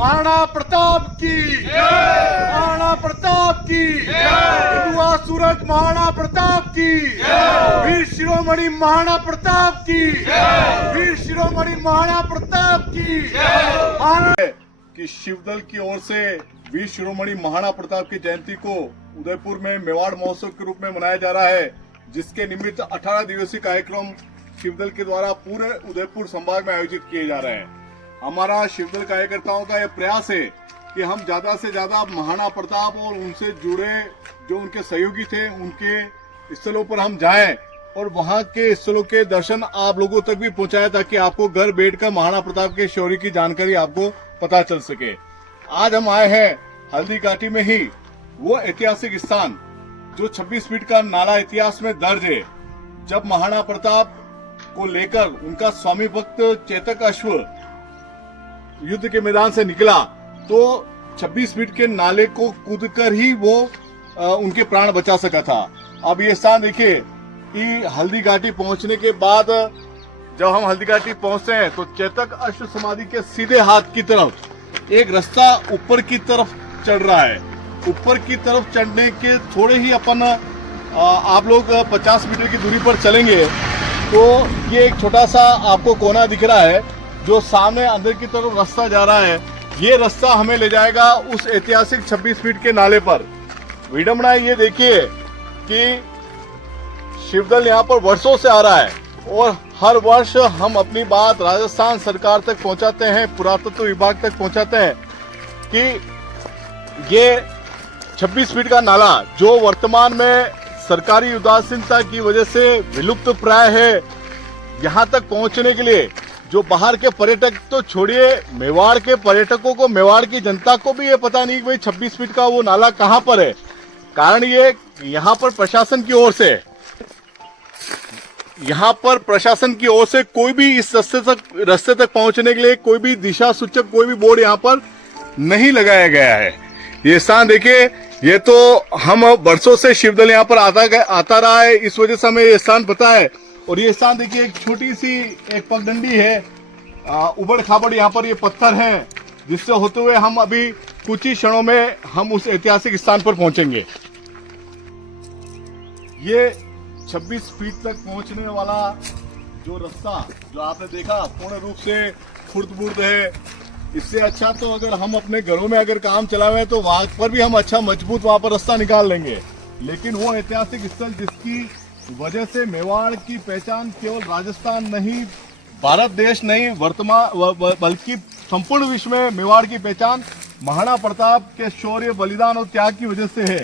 महाराणा प्रताप की महाराणा प्रताप की हिंदुआ सूरज महाराणा प्रताप की वीर शिरोमणि महाराणा प्रताप की वीर शिरोमणि महाराणा प्रताप की कि शिवदल की ओर से वीर शिरोमणि महाराणा प्रताप की जयंती को उदयपुर में मेवाड़ महोत्सव के रूप में मनाया जा रहा है, जिसके निमित्त 18 दिवसीय कार्यक्रम शिवदल के द्वारा पूरे उदयपुर संभाग में आयोजित किए जा रहे हैं। हमारा शिवदल कार्यकर्ताओं का यह प्रयास है कि हम ज्यादा से ज्यादा महाराणा प्रताप और उनसे जुड़े जो उनके सहयोगी थे उनके स्थलों पर हम जाएं और वहां के स्थलों के दर्शन आप लोगों तक भी पहुंचाएं, ताकि आपको घर बैठकर महाराणा प्रताप के शौर्य की जानकारी आपको पता चल सके। आज हम आए हैं हल्दी घाटी में ही वो ऐतिहासिक स्थान जो 26 फीट का नाला इतिहास में दर्ज है। जब महाराणा प्रताप को लेकर उनका स्वामी भक्त चेतक अश्व युद्ध के मैदान से निकला तो 26 फीट के नाले को कूदकर ही वो उनके प्राण बचा सका था। अब ये स्थान देखिए कि हल्दी घाटी पहुंचने के बाद जब हम हल्दी घाटी पहुंचते हैं तो चेतक अश्व समाधि के सीधे हाथ की तरफ एक रास्ता ऊपर की तरफ चढ़ रहा है। ऊपर की तरफ चढ़ने के थोड़े ही अपन आप लोग 50 मीटर की दूरी पर चलेंगे तो ये एक छोटा सा आपको कोना दिख रहा है जो सामने अंदर की तरफ रास्ता जा रहा है। ये रास्ता हमें ले जाएगा उस ऐतिहासिक 26 फीट के नाले पर। विडम्बना ये देखिए कि शिवदल यहाँ पर वर्षों से आ रहा है और हर वर्ष हम अपनी बात राजस्थान सरकार तक पहुंचाते हैं, पुरातत्व विभाग तक पहुंचाते हैं कि ये 26 फीट का नाला जो वर्तमान में सरकारी उदासीनता की वजह से विलुप्त प्राय है, यहाँ तक पहुंचने के लिए जो बाहर के पर्यटक तो छोड़िए, मेवाड़ के पर्यटकों को, मेवाड़ की जनता को भी ये पता नहीं कि भाई 26 फीट का वो नाला कहाँ पर है। कारण ये यहाँ पर प्रशासन की ओर से कोई भी इस रास्ते तक पहुंचने के लिए कोई भी दिशा सूचक, कोई भी बोर्ड यहाँ पर नहीं लगाया गया है। ये स्थान देखिए, ये तो हम वर्षों से शिवदल यहाँ पर आता रहा है, इस वजह से हमें ये स्थान पता है। और ये स्थान देखिए एक छोटी सी एक पगडंडी है, उबड़ खाबड़ यहाँ पर ये पत्थर है, जिससे होते हुए हम अभी कुछ ही क्षणों में हम उस ऐतिहासिक स्थान पर पहुंचेंगे। ये 26 फीट तक पहुंचने वाला जो रास्ता जो आपने देखा पूर्ण रूप से खुर्द-बुर्द है। इससे अच्छा तो अगर हम अपने घरों में अगर काम चलावे तो वहां पर भी हम अच्छा मजबूत वहां पर रास्ता निकाल लेंगे, लेकिन वो ऐतिहासिक स्थल जिसकी वजह से मेवाड़ की पहचान केवल राजस्थान नहीं, भारत देश नहीं, बल्कि संपूर्ण विश्व में मेवाड़ की पहचान महाराणा प्रताप के शौर्य, बलिदान और त्याग की वजह से है।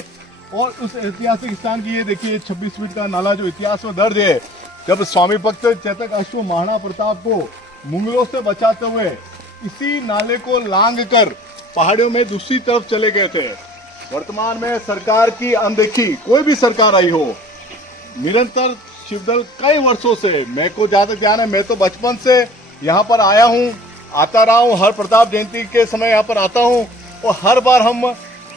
और उस ऐतिहासिक स्थान की ये देखिए 26 फीट का नाला जो इतिहास में दर्ज है, जब स्वामी भक्त चेतक अश्व महाराणा प्रताप को मुगलों से बचाते हुए इसी नाले को लांग कर पहाड़ियों में दूसरी तरफ चले गए थे। वर्तमान में सरकार की अनदेखी, कोई भी सरकार आई हो, निरंतर शिवदल कई वर्षों से, मेरे को जहां तक ध्यान है, मैं तो बचपन से यहाँ पर आया हूँ, आता रहा हूँ, हर प्रताप जयंती के समय यहाँ पर आता हूँ और हर बार हम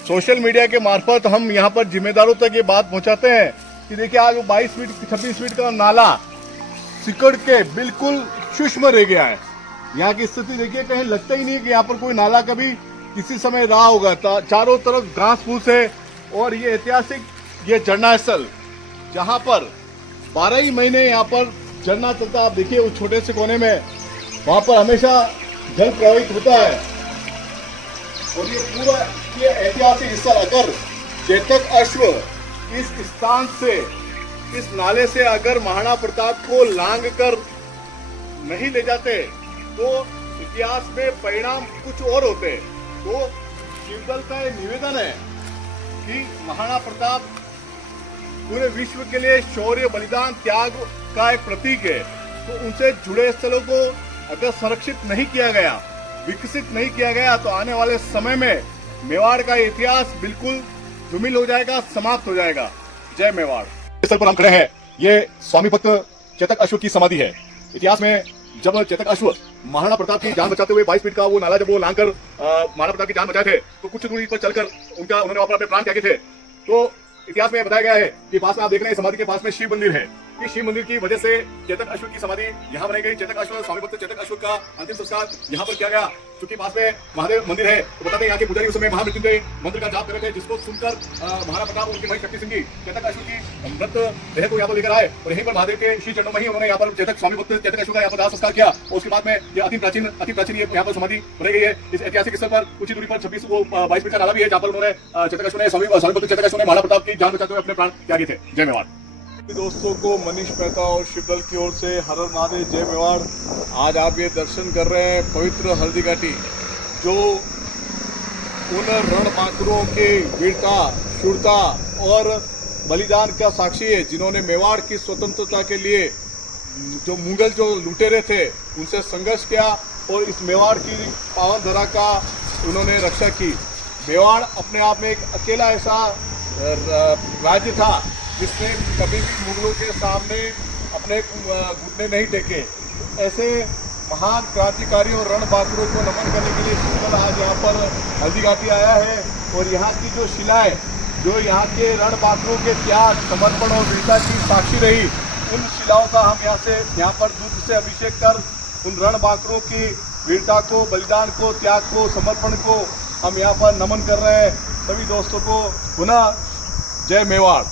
सोशल मीडिया के मार्फत हम यहाँ पर जिम्मेदारों तक ये बात पहुँचाते हैं कि देखिए आज 22 फीट 26 फीट का नाला सिकड़ के बिल्कुल सूक्ष्म रह गया है। यहाँ की स्थिति देखिए, कहीं लगता ही नहीं कि यहाँ पर कोई नाला कभी किसी समय रहा होगा। चारों तरफ घास फूस है और ये ऐतिहासिक ये झरना स्थल जहाँ पर 12 ही महीने यहाँ पर झरना चलता। आप देखिए उस छोटे से कोने में वहां पर हमेशा जल प्रवाहित होता है। और ये पूरा ये ऐतिहासिक स्थल, अगर चेतक अश्व इस स्थान से, इस नाले से अगर महाराणा प्रताप को लांग कर नहीं ले जाते तो इतिहास में परिणाम कुछ और होते। तो शिवदल का ये निवेदन है कि महाराणा प्रताप पूरे विश्व के लिए शौर्य, बलिदान, त्याग का एक प्रतीक है। तो उनसे जुड़े स्थलों को अगर संरक्षित नहीं किया गया, विकसित नहीं किया गया, तो आने वाले समय में मेवाड़ का इतिहास बिल्कुल धूमिल हो जाएगा, समाप्त हो जाएगा। जय मेवाड़। इस स्थल पर हम खड़े हैं, ये स्वामी भक्त चेतक अश्व की समाधि है। इतिहास में जब चेतक अश्व महाराणा प्रताप की जान बचाते हुए 22 फीट का वो नाला जब वो लांघकर महाराणा प्रताप की जान बचाए थे, तो कुछ दूरी पर चलकर उन्होंने वहां पर अपने प्राण त्यागे थे। तो इतिहास में बताया गया है कि पास में आप देख रहे हैं समाधि के पास में शिव मंदिर है इस शिव मंदिर की वजह से चेतक अश्वक की समाधि यहाँ बनाई गई। चेतक अश्वक स्वामी भक्त चेतक अश्वक का अंतिम संस्कार यहाँ पर किया गया। क्योंकि पास में महादेव मंदिर है तो बताते हैं यहाँ के पुजारी उस समय महामृत्युंजय मंत्र का जाप कर रहे थे, जिसको सुनकर महाराणा प्रताप उनकी भाई शक्ति सिंह जी चेतक अश्वक की मृत देह को यहाँ पर लेकर आए और यहीं पर महादेव के श्री चरणों में ही उन्होंने यहाँ पर चेतक स्वामी भक्त चेतक अश्वक का यहाँ पर दाह संस्कार किया। और उसके बाद में ये अति प्राचीन ये यहाँ पर समाधि बनाई गई है। इस ऐतिहासिक स्थल पर कुछ ही दूरी पर 22 मीटर का नाला भी है, जहाँ पर उन्होंने चेतक अश्वक ने स्वामी भक्त चेतक अश्वक ने महाराणा प्रताप की जान बचाते हुए अपने प्राण त्यागे थे। जय मेवाड़। दोस्तों को मनीष मेहता और शिवदल की ओर से हर हर महादेव, जय मेवाड़। आज आप ये दर्शन कर रहे हैं पवित्र हल्दी घाटी, जो उन रणबांकुरों के वीरता, शूरता और बलिदान का साक्षी है, जिन्होंने मेवाड़ की स्वतंत्रता के लिए जो मुगल जो लुटेरे थे उनसे संघर्ष किया और इस मेवाड़ की पावन धरा का उन्होंने रक्षा की। मेवाड़ अपने आप में एक अकेला ऐसा राज्य था जिसने कभी भी मुगलों के सामने अपने घुटने नहीं टेके। ऐसे महान क्रांतिकारी और रणबांकुरों को नमन करने के लिए शिवदल आज यहाँ पर हल्दी घाटी आया है। और यहाँ की जो शिलाएं, जो यहाँ के रणबांकुरों के त्याग, समर्पण और वीरता की साक्षी रही, उन शिलाओं का हम यहाँ पर दूध से अभिषेक कर उन रणबांकुरों की वीरता को, बलिदान को, त्याग को, समर्पण को हम यहाँ पर नमन कर रहे हैं। सभी दोस्तों को पुनः जय मेवाड़।